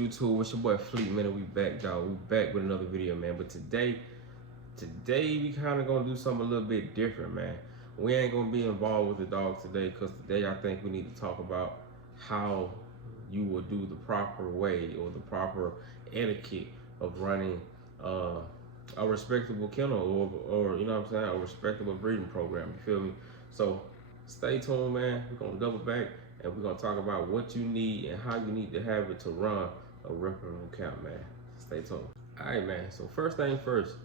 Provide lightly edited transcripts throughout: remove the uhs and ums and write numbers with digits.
YouTube? It's your boy Fleet, man, and we back, dog. We back with another video, man. But today we kind of gonna do something a little bit different, man. We ain't gonna be involved with the dog today, because today I think we need to talk about how you will do the proper way or the proper etiquette of running a respectable kennel or you know what I'm saying, a respectable breeding program. You feel me? So stay tuned, man. We're gonna double back and we're gonna talk about what you need and how you need to have it to run a reputable account, man. Stay tuned. All right, man. So first thing first,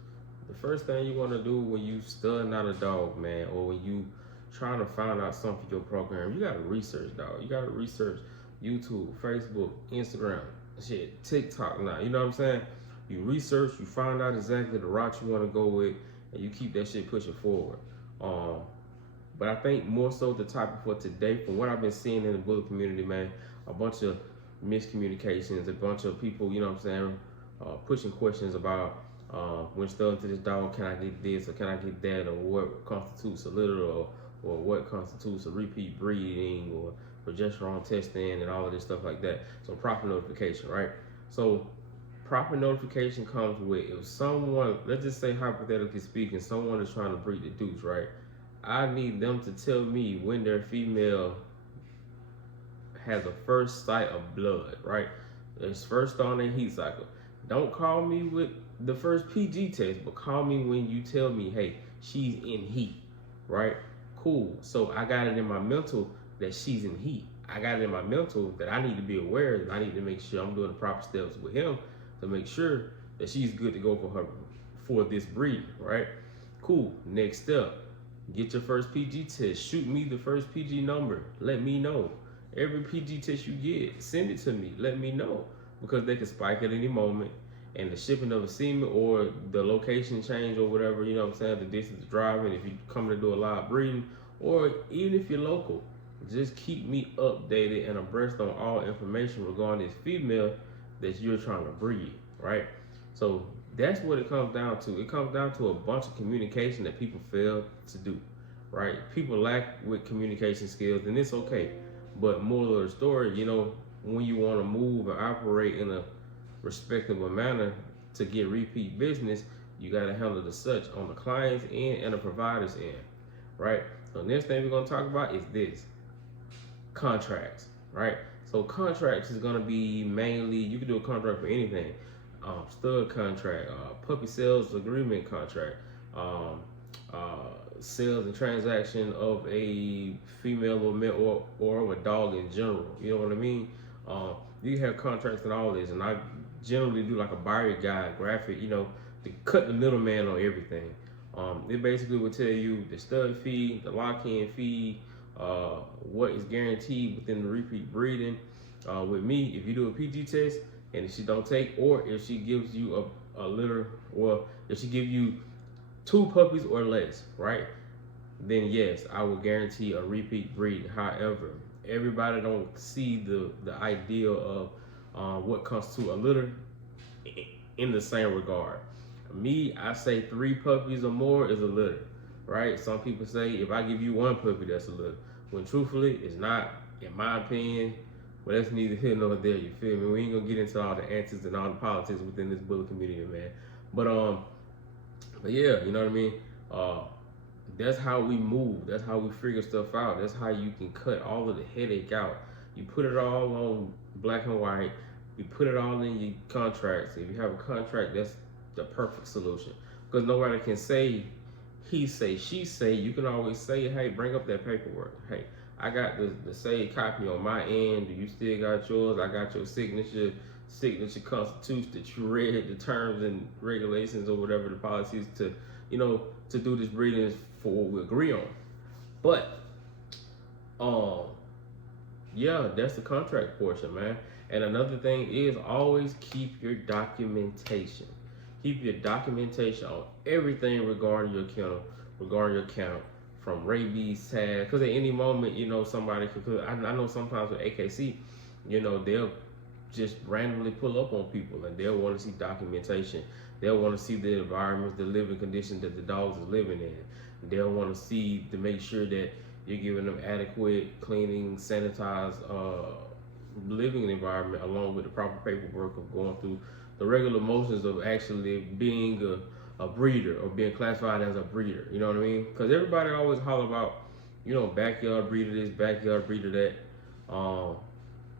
the first thing you want to do when you studying out a dog, man, or when you trying to find out something for your program, you gotta research, dog. You gotta research YouTube, Facebook, Instagram, shit, TikTok now. You know what I'm saying? You research, you find out exactly the route you want to go with, and you keep that shit pushing forward. But I think more so the topic for today, from what I've been seeing in the bully community, man, a bunch of miscommunications, a bunch of people, you know what I'm saying, pushing questions about when studying to this dog, can I get this or can I get that, or what constitutes a litter, or what constitutes a repeat breeding, or progesterone testing, and all of this stuff like that. So proper notification, right? So proper notification comes with, if someone, let's just say hypothetically speaking, someone is trying to breed the deuce, right? I need them to tell me when their female has a first sight of blood, right? It's first on their heat cycle. Don't call me with the first PG test, but call me when you tell me, hey, she's in heat, right? Cool. So I got it in my mental that she's in heat. I got it in my mental that I need to be aware that I need to make sure I'm doing the proper steps with him to make sure that she's good to go for this breed, right? Cool. Next step. Get your first PG test. Shoot me the first PG number. Let me know. Every PG test you get, send it to me. Let me know. Because they can spike at any moment. And the shipping of a semen or the location change or whatever, you know what I'm saying, the distance of driving, if you're coming to do a live breeding, or even if you're local, just keep me updated and abreast on all information regarding this female that you're trying to breed, right? So that's what it comes down to. It comes down to a bunch of communication that people fail to do, right? People lack with communication skills, and it's okay. But moral of the story, you know, when you want to move and operate in a respectable manner to get repeat business, you got to handle the such on the client's end and the provider's end, right? So next thing we're going to talk about is this: contracts, right? So contracts is going to be mainly, you can do a contract for anything. Stud contract, puppy sales agreement contract, sales and transaction of a female or male or a dog in general. You know what I mean? You have contracts and all this, and I generally do like a buyer guide graphic, you know, to cut the middleman on everything. It basically will tell you the stud fee, the lock-in fee, what is guaranteed within the repeat breeding. With me, if you do a PG test and if she don't take, or if she gives you a litter, or if she gives you 2 puppies or less, right? Then yes, I will guarantee a repeat breed. However, everybody don't see the idea of what constitutes a litter in the same regard. Me, I say 3 puppies or more is a litter, right? Some people say if I give you 1 puppy, that's a litter. When truthfully, it's not, in my opinion. But that's neither here nor there, you feel me? We ain't gonna get into all the answers and all the politics within this bully community, man. But yeah, you know what I mean? That's how we move. That's how we figure stuff out. That's how you can cut all of the headache out. You put it all on black and white. You put it all in your contracts. If you have a contract, that's the perfect solution. Because nobody can say he say, she say. You can always say, hey, bring up that paperwork. Hey, I got the saved copy on my end. Do you still got yours? I got your signature. Signature constitutes that you read the terms and regulations or whatever the policies to, you know, to do this breeding for what we agree on. But yeah, that's the contract portion, man. And another thing is, always keep your documentation. Keep your documentation on everything regarding your kennel, regarding your count, from rabies tag, because at any moment, you know, somebody could, I know sometimes with AKC, you know, they'll just randomly pull up on people and they'll want to see documentation. They'll want to see the environments, the living conditions that the dogs are living in. They'll want to see to make sure that you're giving them adequate cleaning, sanitized living environment, along with the proper paperwork of going through the regular motions of actually being a breeder or being classified as a breeder. You know what I mean? Because everybody always holler about, you know, backyard breeder this, backyard breeder that.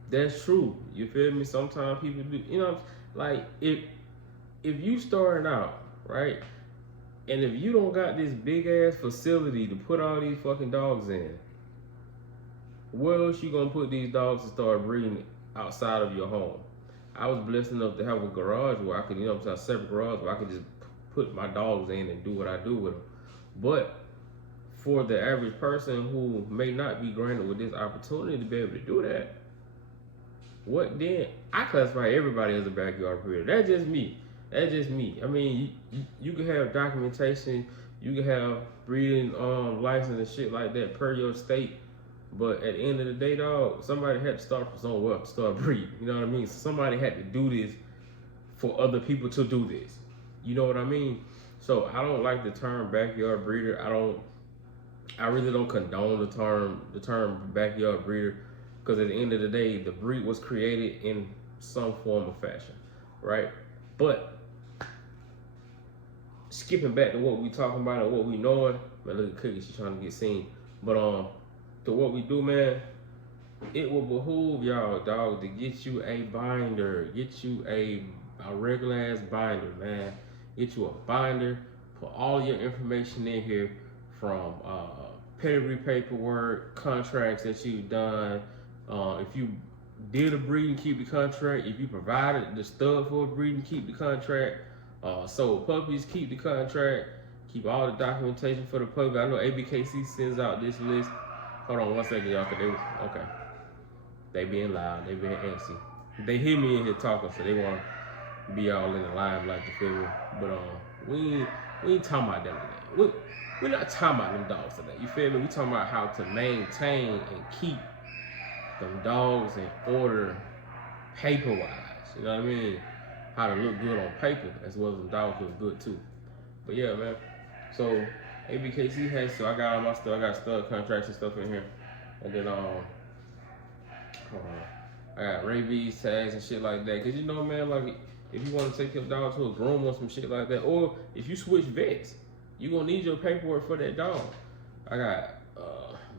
That's true. You feel me? Sometimes people do, you know, like if you starting out, right, and if you don't got this big ass facility to put all these fucking dogs in, where else you gonna put these dogs to start breeding outside of your home? I was blessed enough to have a garage where I could, you know, a separate garage where I could just put my dogs in and do what I do with them. But for the average person who may not be granted with this opportunity to be able to do that, what then? I classify everybody as a backyard breeder. That's just me. That's just me. I mean, you can have documentation, you can have breeding license and shit like that per your state, but at the end of the day, dog, somebody had to start from somewhere to start breeding. You know what I mean? So somebody had to do this for other people to do this. You know what I mean? So I don't like the term backyard breeder. I really don't condone the term backyard breeder, because at the end of the day, the breed was created in some form of fashion, right? But skipping back to what we talking about and what we knowing, man, look at Cookie, she's trying to get seen. But to what we do, man, it will behoove y'all, dog, to get you a binder, get you a regular ass binder, man. Get you a binder, put all your information in here, from pedigree paperwork, contracts that you've done. If you did a breeding, keep the contract. If you provided the stud for a breeding, keep the contract. Sold puppies, keep the contract. Keep all the documentation for the puppy. I know ABKC sends out this list. Hold on 1 second, y'all, cause they being loud, they being antsy. They hear me in here talking, so they want to be all in the limelight, you feel me? But we ain't talking about them today. We're not talking about them dogs today, you feel me? We talking about how to maintain and keep them dogs in order paper-wise, you know what I mean? How to look good on paper as well as them dogs look good too. But yeah, man. So ABKC has, so I got all my stuff. I got stud contracts and stuff in here, and then I got rabies tags and shit like that. Cause you know, man, like if you want to take your dog to a groom or some shit like that, or if you switch vets, you gonna need your paperwork for that dog. I got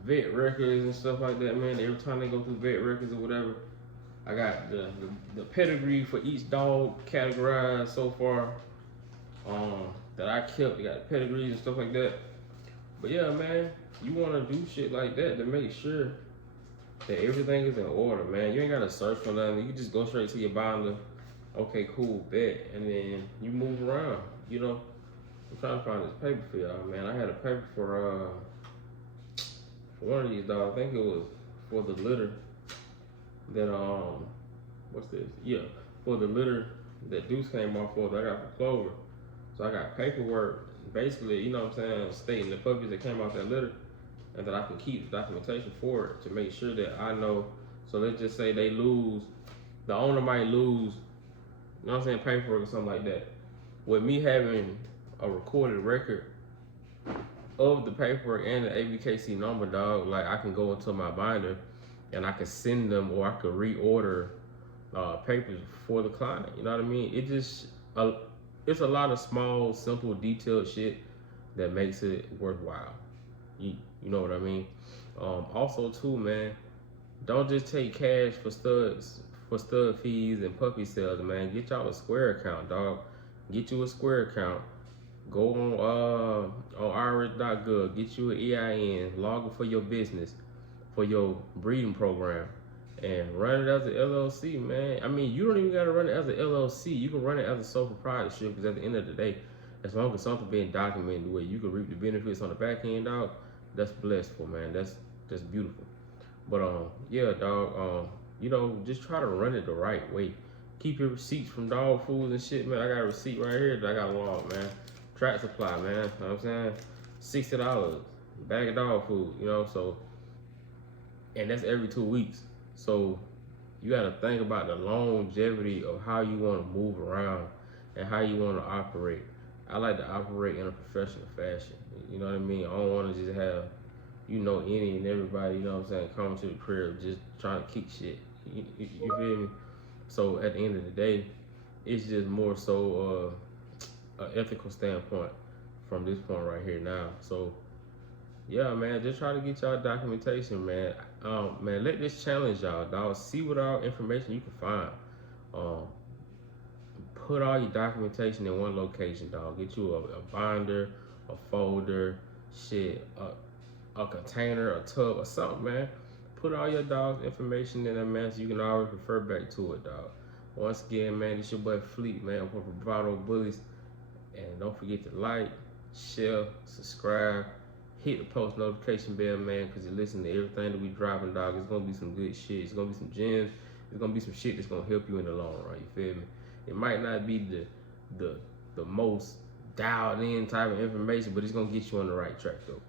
vet records and stuff like that, man. Every time they go through vet records or whatever, I got the pedigree for each dog categorized so far that I kept. I got pedigrees and stuff like that. But yeah, man, you want to do shit like that to make sure that everything is in order, man. You ain't got to search for nothing. You can just go straight to your binder. Okay, cool, bet. And then you move around, you know. I'm trying to find this paper for y'all, man. I had a paper for one of these dogs. I think it was for the litter that, what's this? Yeah, for the litter that Deuce came off for that I got for Clover. So I got paperwork, basically, you know what I'm saying, stating the puppies that came out that litter, and that I can keep the documentation for it to make sure that I know. So let's just say they lose, the owner might lose, you know what I'm saying, paperwork or something like that. With me having a recorded record of the paperwork and the ABKC number, dog, like I can go into my binder and I can send them, or I could reorder papers for the client. You know what I mean? It just, it's a lot of small, simple, detailed shit that makes it worthwhile. You know what I mean? Also too, man, don't just take cash for stud fees and puppy sales, man. Get y'all a Square account, dog. Get you a Square account. Go on iris.gov, get you an EIN, log it for your business, for your breeding program, and run it as an LLC, man. I mean, you don't even gotta run it as an LLC. You can run it as a sole proprietorship, because at the end of the day, as long as something being documented where you can reap the benefits on the back end, dog, that's blissful, man. That's beautiful. But yeah, dog, you know, just try to run it the right way. Keep your receipts from dog foods and shit, man. I got a receipt right here that I got log, man. Track supply, man. You know what I'm saying? $60, bag of dog food, you know, so, and that's every 2 weeks. So you got to think about the longevity of how you want to move around and how you want to operate. I like to operate in a professional fashion. You know what I mean? I don't want to just have, you know, any and everybody, you know what I'm saying, coming to the crib just trying to kick shit. You feel me? So at the end of the day, it's just more so an ethical standpoint from this point right here now. So yeah, man, just try to get y'all documentation, man. Man, let this challenge y'all, dog. See what all information you can find. Put all your documentation in one location, dog. Get you a binder, a folder, shit, a container, a tub, or something, man. Put all your dog's information in there, man, so you can always refer back to it, dog. Once again, man, it's your boy Fleet, man, from Bravado Bullies. And don't forget to like, share, subscribe, hit the post notification bell, man, because you listen to everything that we dropping, dog. It's gonna be some good shit. It's gonna be some gems. It's gonna be some shit that's gonna help you in the long run. You feel me? It might not be the most dialed in type of information, but it's gonna get you on the right track though.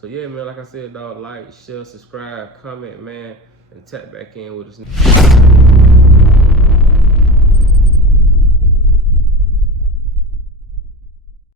So yeah, man, like I said, dog, like, share, subscribe, comment, man, and tap back in with us.